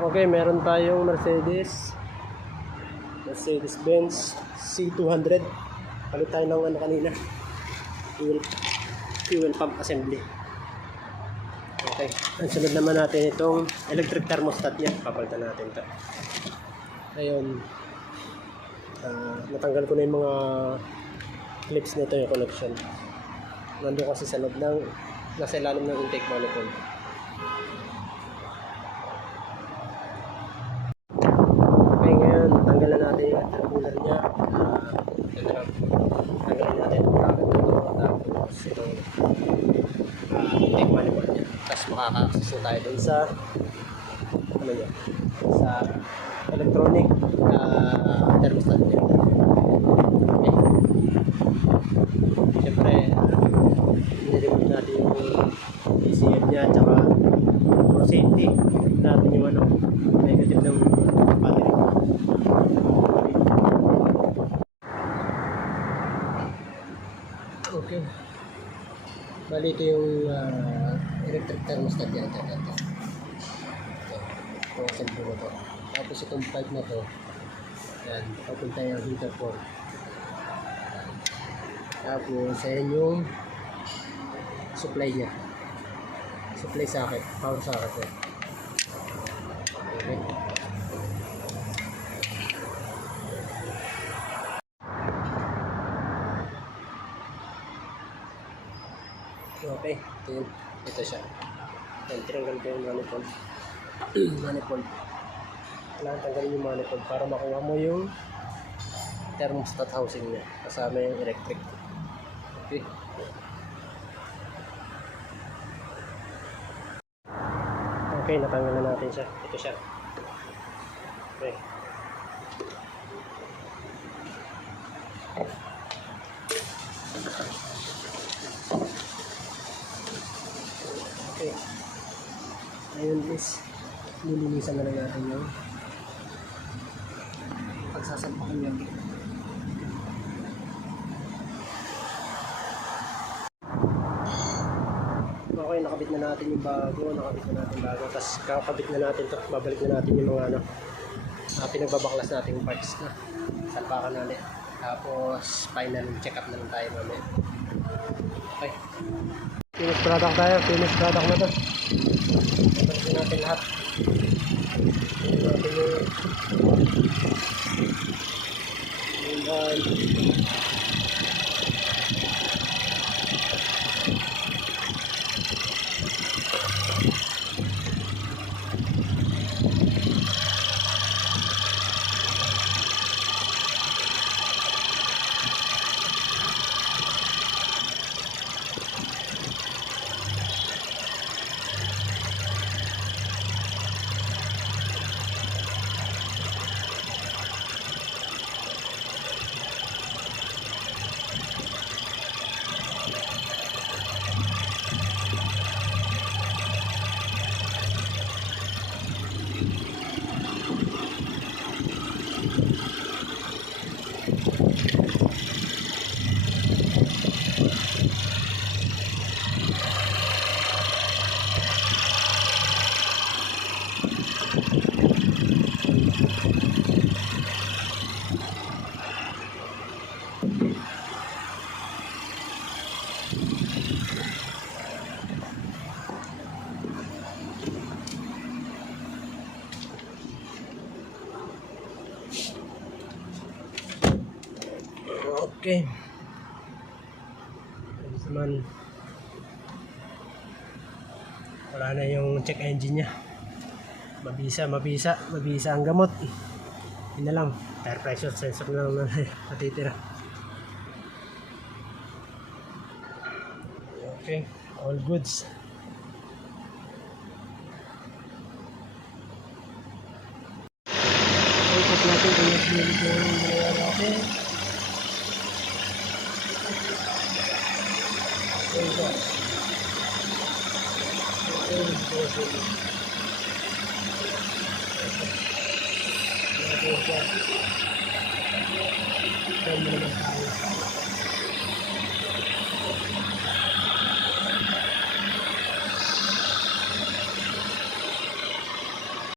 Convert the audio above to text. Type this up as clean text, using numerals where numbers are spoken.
Okay, meron tayong Mercedes-Benz C200. Palit tayo ng ano kanina, fuel pump assembly. Okay, ang sunod naman natin itong electric thermostat niya. Papalitan natin ito. Ayun, natanggal ko na yung mga clips nito, yung connection. Nandun kasi sa loob ng, nasa ilalim ng intake manifold. Okay, ngayon natanggalan natin yung intercooler niya. Tanggalin natin yung bracket nito, tapos itong intake manifold niya. Tapos makaka-access na tayo dun sa ano niya, sa electronic thermostat niya. Okay. Siyempre, niremove natin yung ECM niya, tsaka for safety natin yung ano, negative ng battery. Okay. Bali ito yung electric thermostat niya. Ito. Assemble ko to. Tapos itong pipe na to, yan, papunta yung heater port. Tapos ayan yung supply niya, supply socket, power socket yan. Okay, ito siya. Yan, tinanggal ko yung manifold. Kailangan tanggalin yung manifold para makuha mo yung thermostat housing niya kasama yung electric. Okay. Okay, natanggal na natin siya. Ito siya. Okay. Okay. Ayun is, nilinisan na lang natin yung pagsasalpakan niya. Okay, nakabit na natin yung bago, tapos kakabit na natin ito, babalik na natin yung mga ano, pinagbabaklas natin yung parts na salpakan natin. Tapos final check up na lang tayo mamaya. Okay, finished product na to. Babalik natin lahat. Natin yung okay. Tapos naman, wala na yung check engine nya. Mabisa ang gamot. Yun na lang, tire pressure sensor na lang natitira. Okay, all goods. Ikot natin kung nag-unit na yung ginawa natin. Okay.